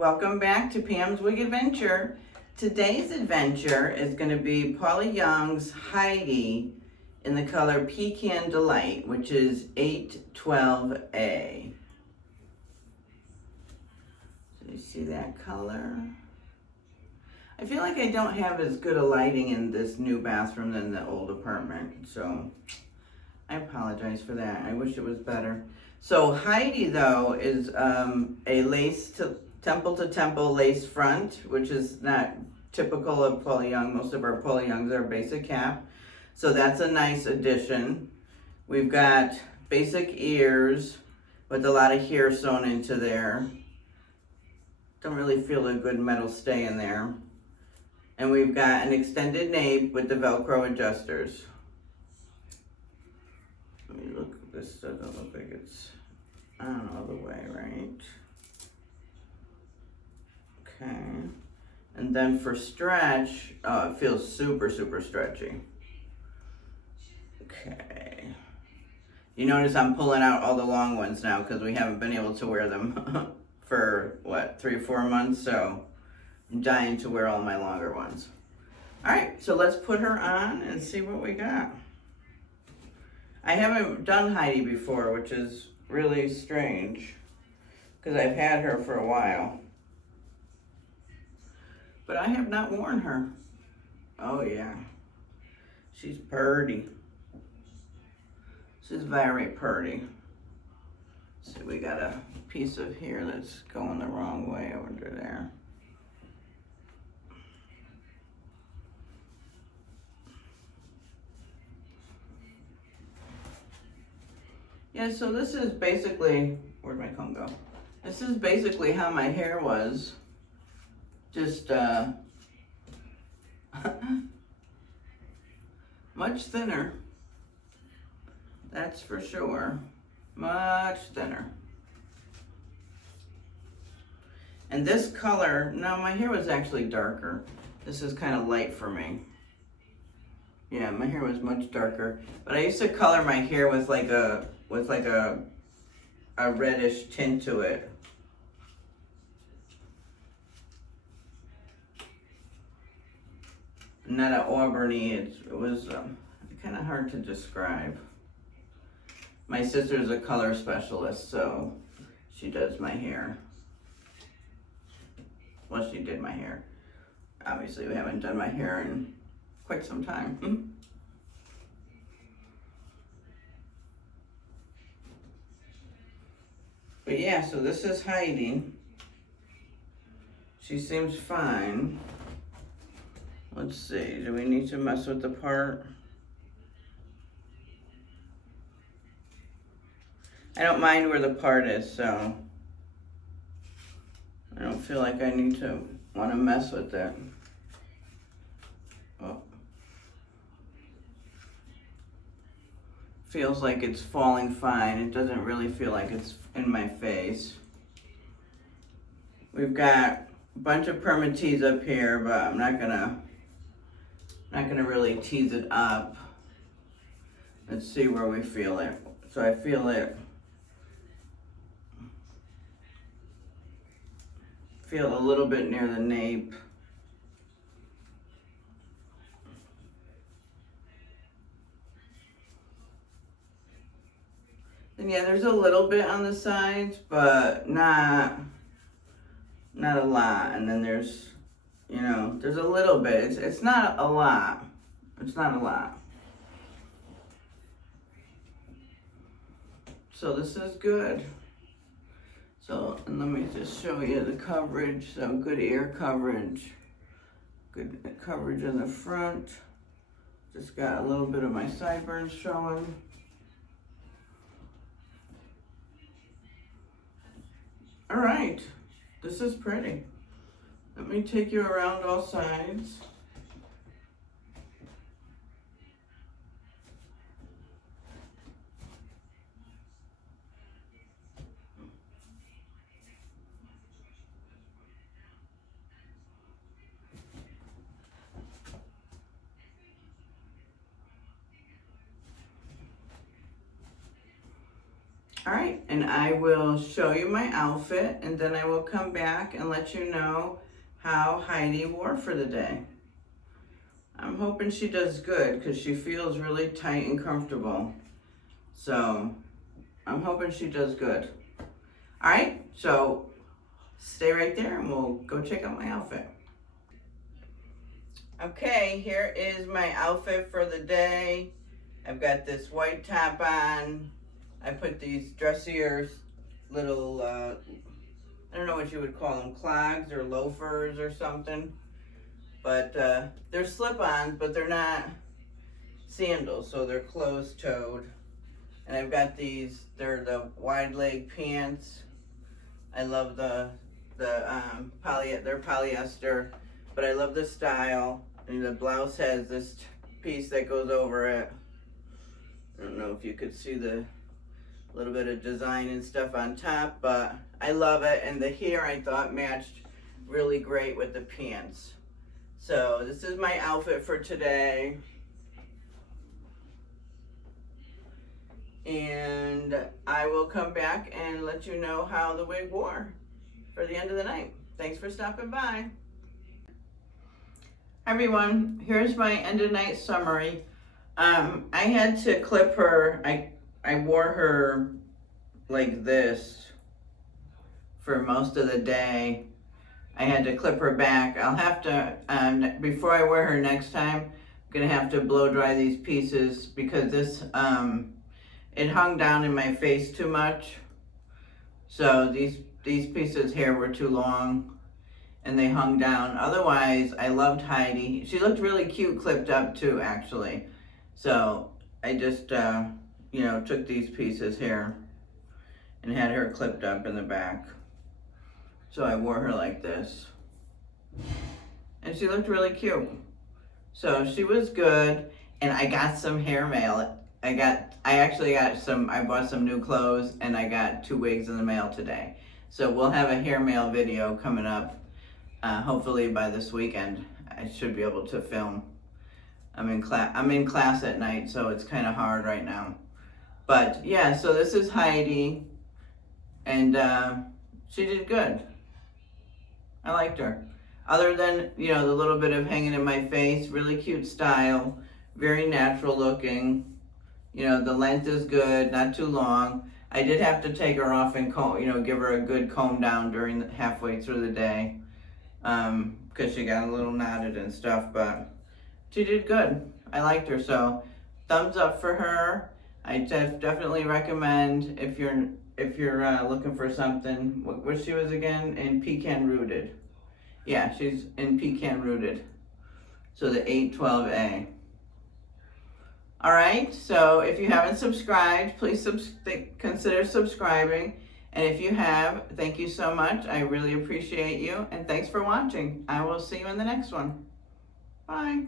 welcome back to Pam's Wig Adventure. Today's adventure is going to be Paula Young's Heidi in the color Pecan Delight, which is 812A. So you see that color? I feel like I don't have as good a lighting in this new bathroom than the old apartment, so I apologize for that. I wish it was better. So Heidi, though, is a lace to temple lace front, which is not typical of Paula Young. Most of our Paula Youngs are basic cap. So that's a nice addition. We've got basic ears with a lot of hair sewn into there. Don't really feel a good metal stay in there. And we've got an extended nape with the Velcro adjusters. Let me look. This doesn't look like it's on all the way, right? Okay. And then for stretch, it feels super stretchy. Okay. You notice I'm pulling out all the long ones now because we haven't been able to wear them for, what, 3 or 4 months? So I'm dying to wear all my longer ones. All right, so let's put her on and see what we got. I haven't done Heidi before, which is really strange because I've had her for a while. But I have not worn her. Oh yeah, she's purty. She's very purty. So we got a piece of hair that's going the wrong way over there. Yeah, so this is basically, where'd my comb go? This is basically how my hair was. Just much thinner. That's for sure. Much thinner. And this color, no, my hair was actually darker. This is kind of light for me. Yeah, my hair was much darker. But I used to color my hair with like a reddish tint to it. Not an auburny, it was kind of hard to describe. My sister's a color specialist, so she does my hair. Well, she did my hair. Obviously, we haven't done my hair in quite some time. But yeah, so this is Heidi. She seems fine. Let's see, do we need to mess with the part? I don't mind where the part is, so I don't feel like I need to want to mess with it. Oh. Feels like it's falling fine. It doesn't really feel like it's in my face. We've got a bunch of Permatease up here, but I'm not gonna really tease it up. Let's see where we feel it. So I feel it. Feel a little bit near the nape. And yeah, there's a little bit on the sides, but not a lot. And then there's, you know, there's a little bit. It's not a lot. It's not a lot. So this is good. So, and let me just show you the coverage. So good ear coverage. Good coverage in the front. Just got a little bit of my sideburns showing. All right, this is pretty. Let me take you around all sides. All right, and I will show you my outfit, and then I will come back and let you know how Heidi wore for the day. I'm hoping she does good because she feels really tight and comfortable. So I'm hoping she does good. All right, so stay right there and we'll go check out my outfit. Okay, here is my outfit for the day. I've got this white top on. I put these dressier little, I don't know what you would call them, clogs or loafers or something. But they're slip-ons, but they're not sandals, so they're closed-toed. And I've got these, they're the wide leg pants. I love they're polyester, but I love the style. And the blouse has this piece that goes over it. I don't know if you could see the little bit of design and stuff on top, but I love it. And the hair I thought matched really great with the pants. So this is my outfit for today. And I will come back and let you know how the wig wore for the end of the night. Thanks for stopping by. Hi everyone, here's my end of night summary. I had to clip her. I wore her like this for most of the day. I had to clip her back. I'll have to, before I wear her next time, I'm gonna have to blow dry these pieces because this, it hung down in my face too much. So these pieces here were too long and they hung down. Otherwise, I loved Heidi. She looked really cute clipped up too, actually. So I just, you know, took these pieces here and had her clipped up in the back. So I wore her like this. And she looked really cute. So she was good. And I got some hair mail. I bought some new clothes and I got 2 wigs in the mail today. So we'll have a hair mail video coming up. Hopefully by this weekend. I should be able to film. I'm in class at night, so it's kind of hard right now. But yeah, so this is Heidi. And she did good. I liked her. Other than, you know, the little bit of hanging in my face, really cute style, very natural looking. You know, the length is good, not too long. I did have to take her off and comb, you know, give her a good comb down during halfway through the day. Because she got a little knotted and stuff, but she did good. I liked her, so thumbs up for her. I definitely recommend if you're looking for something. What she was again? In Pecan Rooted. Yeah, she's in Pecan Rooted. So the 12A. All right, so if you haven't subscribed, please consider subscribing. And if you have, thank you so much. I really appreciate you. And thanks for watching. I will see you in the next one. Bye.